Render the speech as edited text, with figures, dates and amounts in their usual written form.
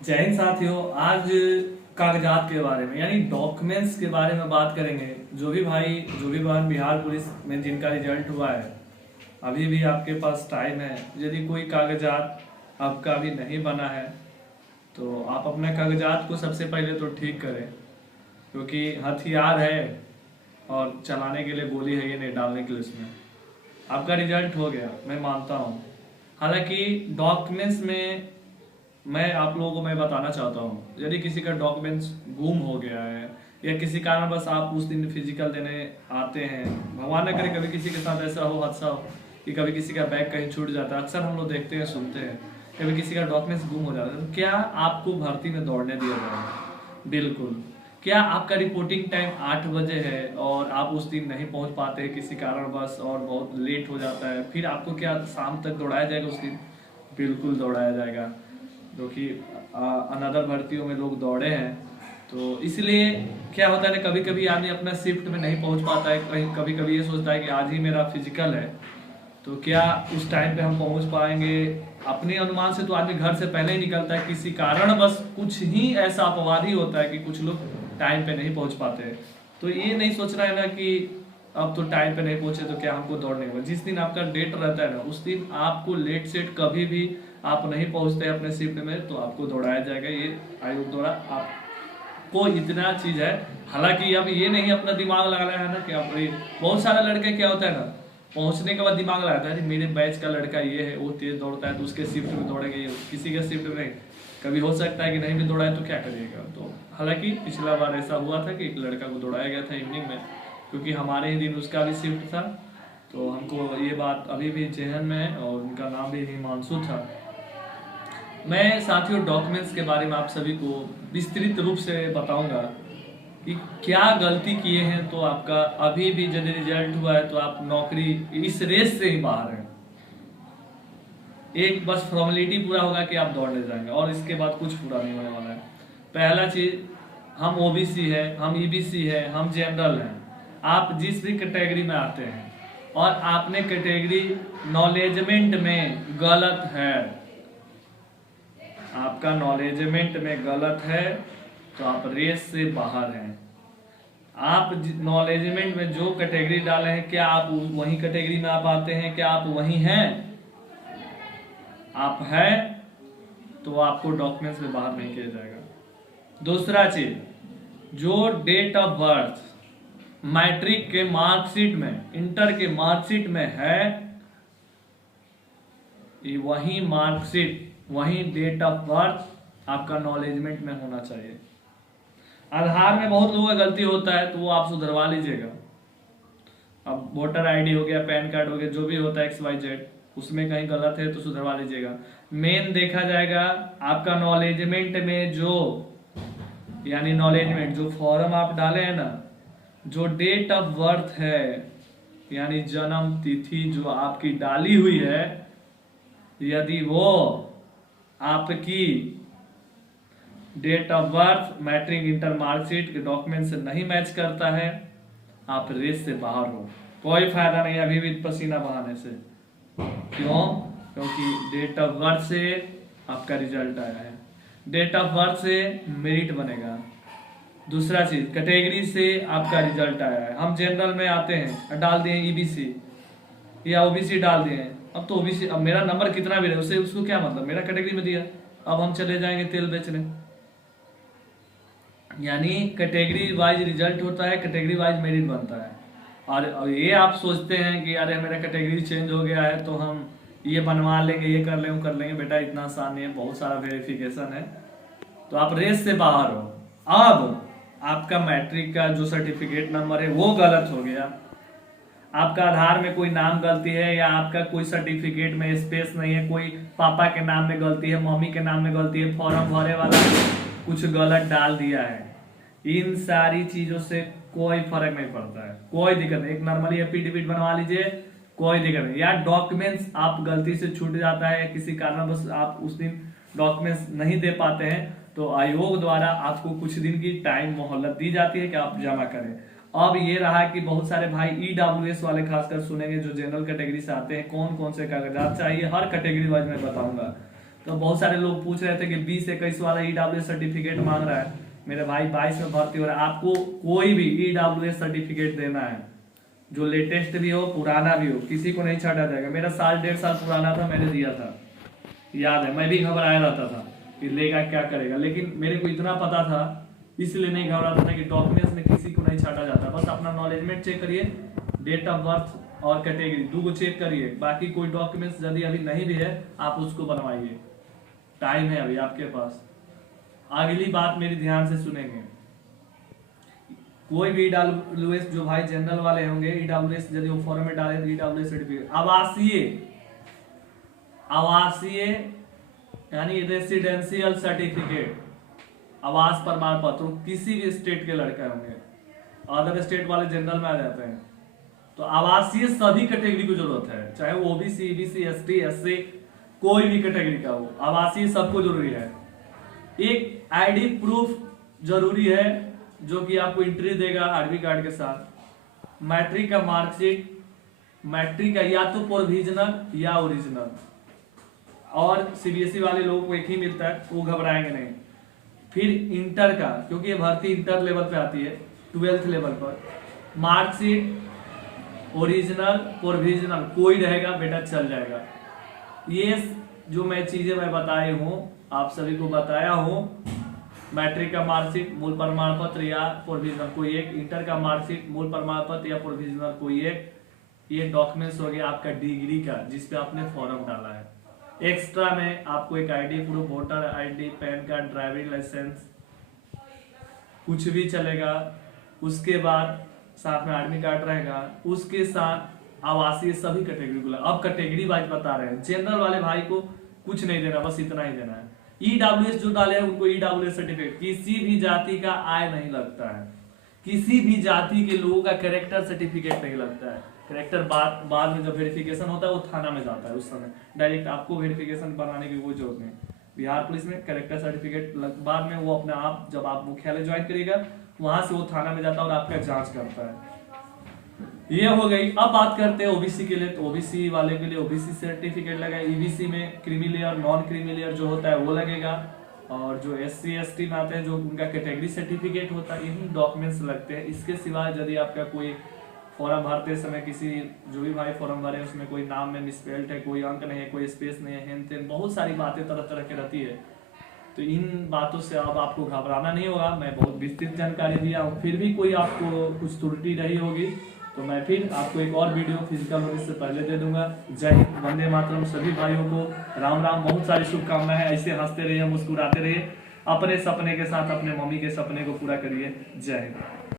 जय हिंद साथियों। आज कागजात के बारे में यानी डॉक्यूमेंट्स के बारे में बात करेंगे। जो भी बहन बिहार पुलिस में जिनका रिजल्ट हुआ है, अभी भी आपके पास टाइम है। यदि कोई कागजात आपका अभी नहीं बना है तो आप अपने कागजात को सबसे पहले तो ठीक करें, क्योंकि हथियार है और चलाने के लिए गोली है, ये नहीं डालने के लिए उसमें। आपका रिजल्ट हो गया, मैं मानता हूँ। हालांकि डॉक्यूमेंट्स में मैं आप लोगों को मैं बताना चाहता हूँ, यदि किसी का डॉक्यूमेंट्स गुम हो गया है या किसी कारणवश आप उस दिन फिजिकल देने आते हैं, भगवान न करे कभी किसी के साथ ऐसा हो, हादसा हो कि कभी किसी का बैग कहीं छूट जाता है, अक्सर हम लोग देखते हैं, सुनते हैं, कभी किसी का डॉक्यूमेंट्स गुम हो जाता है, तो क्या आपको भर्ती में दौड़ने दिया जाएगा? बिल्कुल। क्या आपका रिपोर्टिंग टाइम 8 बजे है और आप उस दिन नहीं पहुंच पाते हैं किसी कारणवश और बहुत लेट हो जाता है, फिर आपको क्या शाम तक दौड़ाया जाएगा उस दिन? बिल्कुल दौड़ाया जाएगा, क्योंकि अनदर भर्तियों में लोग दौड़े हैं। तो इसलिए क्या होता है ना, कभी कभी आदमी अपना शिफ्ट में नहीं पहुंच पाता है, कहीं कभी कभी ये सोचता है कि आज ही मेरा फिजिकल है, तो क्या उस टाइम पे हम पहुंच पाएंगे? अपने अनुमान से तो आदमी घर से पहले ही निकलता है, किसी कारण बस कुछ ही ऐसा अपवाद ही होता है कि कुछ लोग टाइम पे नहीं पहुंच पाते हैं। तो ये नहीं सोचना है ना कि अब तो टाइम पे नहीं पहुंचे तो क्या हमको दौड़ने होगा। जिस दिन आपका डेट रहता है ना, उस दिन आपको लेट सेट कभी भी आप नहीं पहुंचते अपने शिफ्ट में तो आपको दौड़ाया जाएगा। ये आयोग द्वारा आपको इतना चीज है। हालांकि अब ये नहीं अपना दिमाग लगाना है ना कि आप बहुत सारे लड़के क्या होता है ना, पहुंचने के बाद दिमाग लगाता है मेरे बैच का लड़का ये है, वो तेज दौड़ता है तो उसके शिफ्ट में दौड़ेंगे, ये किसी के शिफ्ट में कभी हो सकता है कि नहीं भी दौड़ाए तो क्या करिएगा। तो हालांकि पिछला बार ऐसा हुआ था कि एक लड़का को दौड़ाया गया था इवनिंग में, क्योंकि हमारे ही दिन उसका भी शिफ्ट था। तो हमको ये बात अभी भी जहन में है और उनका नाम भी हिमांशु था। मैं साथियों डॉक्यूमेंट्स के बारे में आप सभी को विस्तृत रूप से बताऊंगा कि क्या गलती किए हैं तो आपका अभी भी यदि रिजल्ट हुआ है तो आप नौकरी इस रेस से ही बाहर हैं। एक बस फॉर्मेलिटी पूरा होगा कि आप दौड़ने जाएंगे और इसके बाद कुछ पूरा नहीं होने वाला है। पहला चीज, हम ओबीसी है, हम ईबीसी है, हम जनरल हैं। आप जिस भी कैटेगरी में आते हैं और आपने कैटेगरी नॉलेजमेंट में गलत है, आपका नॉलेजमेंट में गलत है तो आप रेस से बाहर हैं। आप नॉलेजमेंट में जो कैटेगरी डाले हैं, क्या आप वही कैटेगरी में आप आते हैं? क्या आप वही हैं? आप हैं तो आपको डॉक्यूमेंट्स में बाहर नहीं किया जाएगा। दूसरा चीज, जो डेट ऑफ बर्थ मैट्रिक के मार्कशीट में, इंटर के मार्कशीट में है, वही मार्कशीट, वही डेट ऑफ बर्थ आपका नॉलेजमेंट में होना चाहिए। आधार में बहुत लोगों का गलती होता है तो वो आप सुधरवा लीजिएगा। अब वोटर आईडी हो गया, पैन कार्ड हो गया, जो भी होता है XYZ, उसमें कहीं गलत है तो सुधरवा लीजिएगा। मेन देखा जाएगा आपका नॉलेजमेंट में, जो यानी नॉलेजमेंट जो फॉर्म आप डाले हैं ना, जो डेट ऑफ बर्थ है यानी जन्म तिथि जो आपकी डाली हुई है, यदि वो आपकी date of birth matric inter marksheet के डॉक्यूमेंट से नहीं मैच करता है, आप रेस से बाहर हो। कोई फायदा नहीं अभी भी पसीना बहाने से। क्यों? क्योंकि डेट ऑफ बर्थ से आपका रिजल्ट आया है, डेट ऑफ बर्थ से मेरिट बनेगा। दूसरा चीज, कैटेगरी से आपका रिजल्ट आया है। हम जनरल में आते हैं, डाल दिए ईबीसी या ओबीसी डाल दिए, अब तो ओबीसी, अब मेरा नंबर कितना भी रहे उसे उसको क्या मतलब, मेरा कैटेगरी में दिया, अब हम चले जाएंगे तेल बेचने। यानी कैटेगरी वाइज रिजल्ट होता है, कैटेगरी वाइज मेरिट बनता है। और ये आप सोचते हैं कि अरे मेरा कैटेगरी चेंज हो गया है तो हम ये बनवा लेंगे, ये कर लेंगे, कर लेंगे, बेटा इतना आसान नहीं है, बहुत सारा वेरिफिकेशन है। तो आप रेस से बाहर हो। अब आपका मैट्रिक का जो सर्टिफिकेट नंबर है वो गलत हो गया, आपका आधार में कोई नाम गलती है या आपका कोई सर्टिफिकेट में स्पेस नहीं है, कोई पापा के नाम में गलती है, मम्मी के नाम में गलती है, फॉर्म भरे वाला कुछ गलत डाल दिया है, इन सारी चीजों से कोई फर्क नहीं पड़ता है, कोई दिक्कत नहीं। एक नॉर्मली एफिडेविट बनवा लीजिए, कोई दिक्कत नहीं। या डॉक्यूमेंट्स आप गलती से छूट जाता है या किसी कारणवश आप उस दिन डॉक्यूमेंट्स नहीं दे पाते हैं तो आयोग द्वारा आपको कुछ दिन की टाइम मोहलत दी जाती है कि आप जमा करें। अब ये रहा कि बहुत सारे भाई EWS वाले खासकर सुनेंगे जो जनरल कैटेगरी से आते हैं, कौन कौन से कागजात चाहिए हर कैटेगरी वाइज मैं बताऊंगा। तो बहुत सारे लोग पूछ रहे थे कि 20-21 वाला ईडब्ल्यूएस सर्टिफिकेट मांग रहा है। मेरे भाई 22 में भर्ती हो रहा है, आपको कोई भी ईडब्ल्यूएस सर्टिफिकेट देना है, जो लेटेस्ट भी हो पुराना भी हो, किसी को नहीं छाटा जाएगा। मेरा साल 1.5 साल पुराना था, मैंने दिया था, याद है। मैं भी घबराया रहता था कि लेगा क्या करेगा, लेकिन मेरे को इतना पता था इसलिए नहीं घबराता था कि डॉक्यूमेंट्स में किसी को नहीं छाटा जाता। बस अपना नॉलेजमेंट चेक करिए, डेट ऑफ बर्थ और कैटेगरी 2 को चेक करिए, बाकी कोई डॉक्यूमेंट्स यदि अभी नहीं भी है आप उसको बनवाइए, टाइम है अभी आपके पास। अगली बात मेरी ध्यान से सुनेंगे, कोई भी ईडब्ल्यूएस जो भाई जनरल वाले होंगे, ईडब्ल्यूएस यदि वो फॉर्म में डाले तो ईडब्ल्यूएस सर्टिफिकेट, आवासीय यानी रेसिडेंशियल सर्टिफिकेट, आवास प्रमाण पत्र, किसी भी स्टेट के लड़के होंगे, अदर स्टेट वाले जनरल में आ जाते हैं, तो आवासीय सभी कैटेगरी को जरूरत है, चाहे वो ओबीसी, ईबीसी, एसटी, एससी, कोई भी कैटेगरी का हो, आवासीय सबको जरूरी है। एक आईडी प्रूफ जरूरी है जो कि आपको एंट्री देगा आरबी कार्ड के साथ। मैट्रिक का मार्कशीट, मैट्रिक का या तो प्रोविजनल या ओरिजिनल, और सीबीएसई वाले लोगों को एक ही मिलता है, वो घबराएंगे नहीं। फिर इंटर का, क्योंकि ये भर्ती इंटर लेवल पे आती है, 12th लेवल पर, मार्कशीट ओरिजिनल प्रोविजनल कोई रहेगा बेटा, चल जाएगा। ये जो मैं चीजें मैं बताई हूँ आप सभी को बताया हूँ, मैट्रिक का मार्कशीट मूल प्रमाण पत्र या प्रोविजनल कोई एक, इंटर का मार्कशीट मूल प्रमाण पत्र या प्रोविजनल कोई एक, ये डॉक्यूमेंट्स हो गया आपका डिग्री का जिसपे आपने फॉर्म डाला है। एक्स्ट्रा में आपको एक ID proof, voter ID, PAN card, driving licence, कुछ भी चलेगा। उसके बाद साथ में आर्मी कार्ड रहेगा, उसके साथ आवासीय सभी कैटेगरी को। अब कैटेगरी वाइज बता रहे हैं, जनरल वाले भाई को कुछ नहीं देना, बस इतना ही देना है। ईडब्ल्यूएस जो डाले हैं उनको ईडब्ल्यूएस सर्टिफिकेट, किसी भी जाति का आय नहीं लगता है, किसी भी जाति के लोगों का कैरेक्टर सर्टिफिकेट नहीं लगता है। कैरेक्टर बाद में जब वेरिफिकेशन होता है वो थाना में जाता है, उस समय डायरेक्ट आपको वेरिफिकेशन बनाने की कोई जरूरत नहीं। बिहार पुलिस में कैरेक्टर सर्टिफिकेट बाद में वो अपने आप, जब आप मुख्यालय ज्वाइन करिएगा वहां से वो थाना में जाता है और आपका जांच करता है। ये हो गई। अब बात करते हैं ओबीसी के लिए, तो ओबीसी वाले के लिए ओबीसी सर्टिफिकेट लगा। ईबीसी में creamy layer, non creamy layer जो होता है वो लगेगा, और जो एससी एसटी में आते हैं जो उनका कैटेगरी सर्टिफिकेट होता है, यही डॉक्यूमेंट्स लगते हैं। इसके सिवा यदि आपका कोई फॉर्म भरते समय किसी, जो भी भाई फॉर्म भरे उसमें कोई नाम में मिसस्पेल्ड है, कोई अंक नहीं है, कोई स्पेस नहीं है, हेन तेन बहुत सारी बातें तरह तरह की रहती है, तो इन बातों से अब आपको घबराना नहीं होगा। मैं बहुत विस्तृत जानकारी दिया हूँ, फिर भी कोई आपको कुछ त्रुटि रही होगी तो मैं फिर आपको एक और वीडियो फिजिकल नोटिस से पहले दे दूंगा। जय हिंद, वंदे मातरम। सभी भाइयों को राम राम, बहुत सारी शुभकामनाएं। ऐसे हंसते रहिए, मुस्कुराते रहिए, अपने सपने के साथ अपने मम्मी के सपने को पूरा करिए। जय हिंद।